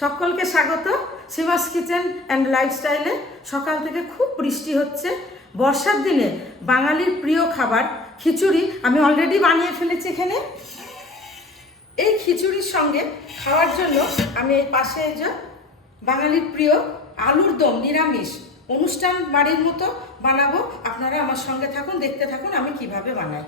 সকলকে স্বাগত সীমাস kitchen and লাইফস্টাইলে। সকাল থেকে খুব বৃষ্টি হচ্ছে। বর্ষার দিনে বাঙালির প্রিয় খাবার খিচুড়ি আমি অলরেডি বানিয়ে ফেলেছি এখানে। এই খিচুড়ির সঙ্গে খাওয়ার জন্য আমি এই পাশে এই যে বাঙালির প্রিয় আলুর দম নিরামিষ অনুষ্ঠান বাড়ির মতো বানাবো। আপনারা আমার সঙ্গে থাকুন, দেখতে থাকুন আমি কিভাবে বানাই।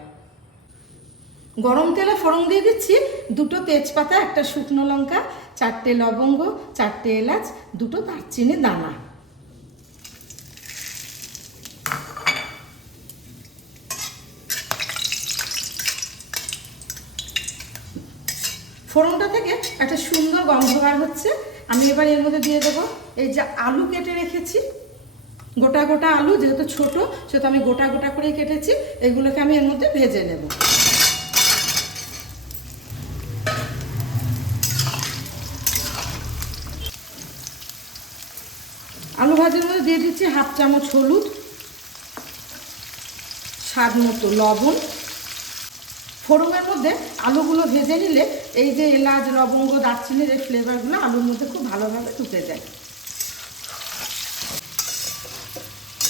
গরম তেলে ফোড়ন দিয়ে দিচ্ছি 2টো তেজপাতা, 1টা শুকনো লঙ্কা, 4টে লবঙ্গ, 4টে এলাচ, 2টো দারচিনি দানা। ফোড়নটা থেকে একটা সুন্দর গন্ধ বার হচ্ছে। আমি এবার এর মধ্যে দিয়ে দেবো এই যে আলু কেটে রেখেছি, গোটা গোটা আলু, যেহেতু ছোট সেহেতু আমি গোটা গোটা করে কেটেছি। এগুলোকে আমি এর মধ্যে ভেজে নেব। আলু ভাজার মধ্যে দিয়ে দিচ্ছি 1/2 চামচ হলুদ, স্বাদ মতো লবণ। ফোড়নের মধ্যে আলুগুলো ভেজে নিলে এই যে এলাচ লবঙ্গ দারচিনির এই ফ্লেভারগুলো আলুর মধ্যে খুব ভালোভাবে ঢুকে যায়।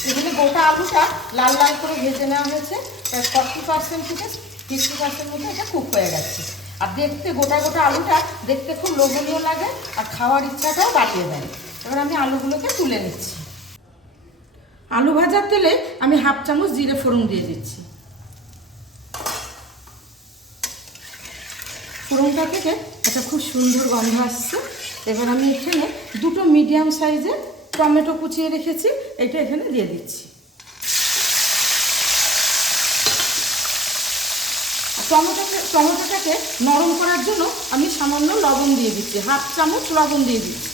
এখানে গোটা আলুটা লাল লাল করে ভেজে নেওয়া হয়েছে, 40% থেকে 50% মতো এটা কুক হয়ে গেছে। আর দেখতে গোটা গোটা আলুটা দেখতে খুব লোভনীয় লাগে আর খাওয়ার ইচ্ছাটাও বাড়িয়ে দেয়। এবার আমি আলুগুলোকে তুলে নিচ্ছি। আলু ভাজার তেলে আমি 1/2 চামচ জিরে ফোড়ন দিয়ে দিচ্ছি। ফোড়নটা থেকে একটা খুব সুন্দর গন্ধ আসছে। এবার আমি এখানে 2টো মিডিয়াম সাইজের টমেটো কুচিয়ে রেখেছি, এটা এখানে দিয়ে দিচ্ছি। টমেটোটাকে নরম করার জন্য আমি সামান্য লবণ দিয়ে দিচ্ছি, 1/2 চামচ লবণ দিয়ে দিচ্ছি।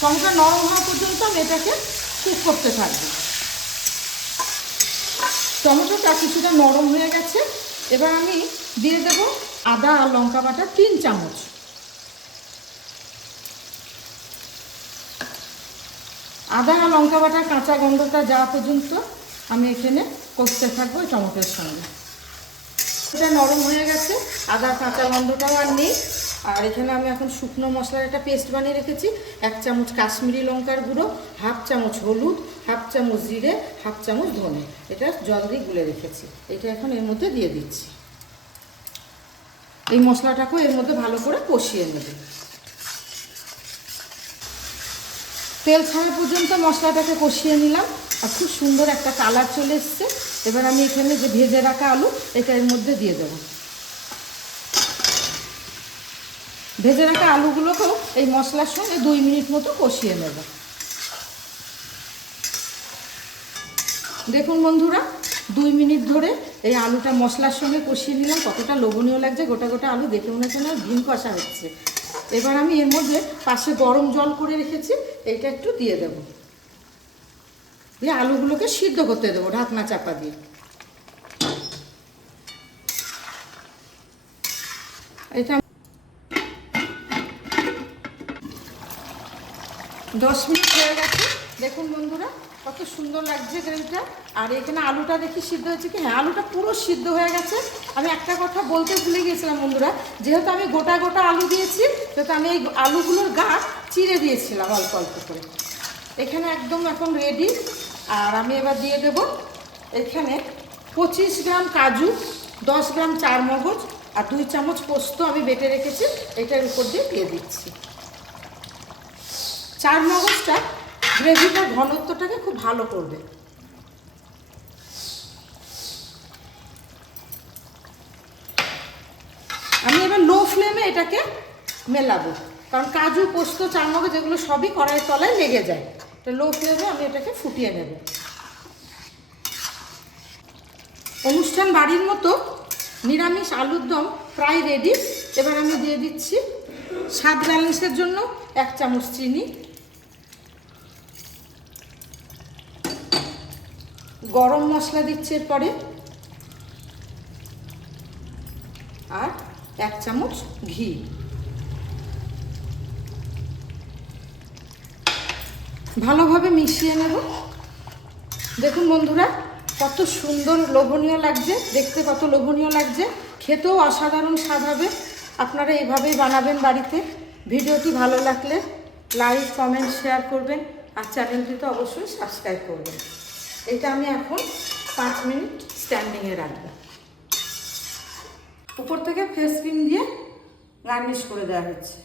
টমেটো নরম হওয়া পর্যন্ত আমি এটাকে কুক করতে থাকবো। টমেটোটা কিছুটা নরম হয়ে গেছে। এবার আমি দিয়ে দেব আদা আর লঙ্কা বাটা 3 চামচ। আদা আর লঙ্কা বাটা কাঁচা গন্ধটা যাওয়া পর্যন্ত আমি এখানে কষতে থাকবো টমেটোর সঙ্গে। এটা নরম হয়ে গেছে, আদা কাঁচা গন্ধটাও আর নেই। আর এখানে আমি এখন শুকনো মশলার একটা পেস্ট বানিয়ে রেখেছি। 1 চামচ কাশ্মীরি লঙ্কার গুঁড়ো, 1/2 চামচ হলুদ, 1/2 চামচ জিরে, 1/2 চামচ ধনে, এটা জল দিয়ে গুলে রেখেছি। এটা এখন এর মধ্যে দিয়ে দিচ্ছি। এই মশলাটাকেও এর মধ্যে ভালো করে কষিয়ে নেব। তেল ছাড়া পর্যন্ত মশলাটাকে কষিয়ে নিলাম আর খুব সুন্দর একটা কালার চলে এসছে। এবার আমি এখানে যে ভেজে রাখা আলু এটা এর মধ্যে দিয়ে দেবো। ভেজে রাখা আলুগুলোকেও এই মশলার সঙ্গে 2 মিনিট মতো কষিয়ে নেব। দেখুন বন্ধুরা, 2 মিনিট ধরে এই আলুটা মশলার সঙ্গে কষিয়ে নিলাম। কতটা লোভনীয় লাগছে, গোটা গোটা আলু দেখে মনে হচ্ছে না ডিম কষা হচ্ছে। এবার আমি এর মধ্যে পাশে গরম জল করে রেখেছি, এইটা একটু দিয়ে দেব। দিয়ে আলুগুলোকে সিদ্ধ করতে দেবো ঢাকনা চাপা দিয়ে। এটা 10 মিনিট হয়ে গেছে। দেখুন বন্ধুরা কত সুন্দর লাগছে গ্রেভিটা। আর এখানে আলুটা দেখি সিদ্ধ হয়েছে কি? হ্যাঁ, আলুটা পুরো সিদ্ধ হয়ে গেছে। আমি একটা কথা বলতে ভুলে গিয়েছিলাম বন্ধুরা, যেহেতু আমি গোটা গোটা আলু দিয়েছি সেহেতু আমি এই আলুগুলোর গা চিড়ে দিয়েছিলাম অল্প অল্প করে। এখানে একদম এখন রেডি। আর আমি এবার দিয়ে দেব এখানে 25 গ্রাম কাজু, 10 গ্রাম চারমগজ আর 2 চামচ পোস্ত আমি বেটে রেখেছি, এটার উপর দিয়ে দিচ্ছি। চারমগজটা গ্রেভিটার ঘনত্বটাকে খুব ভালো করবে। আমি এবার লো ফ্লেমে এটাকে মেলাবো, কারণ কাজু পোস্ত চারমগজ এগুলো সবই কড়াইয়ের তলায় লেগে যায়। তো লো ফ্লেমে আমি এটাকে ফুটিয়ে নেব। অনুষ্ঠান বাড়ির মতো নিরামিষ আলুর দম প্রায় রেডি। এবার আমি দিয়ে দিচ্ছি স্বাদ ব্যালেন্সের জন্য 1 চামচ চিনি, গরম মশলা দিচ্ছি এরপরে, আর 1 চামচ ঘি। ভালোভাবে মিশিয়ে নেব। দেখুন বন্ধুরা কত সুন্দর লোভনীয় লাগছে, দেখতে কত লোভনীয় লাগছে, খেতেও অসাধারণ স্বাদ হবে। আপনারা এইভাবেই বানাবেন বাড়িতে। ভিডিওটি ভালো লাগলে লাইক কমেন্ট শেয়ার করবেন, আর চ্যানেলটি তো অবশ্যই সাবস্ক্রাইব করবেন। এটা আমি এখন 5 মিনিট স্ট্যান্ডিংয়ে রাখবো। উপর থেকে ফেস ক্রিম দিয়ে গার্নিশ করে দেওয়া হচ্ছে।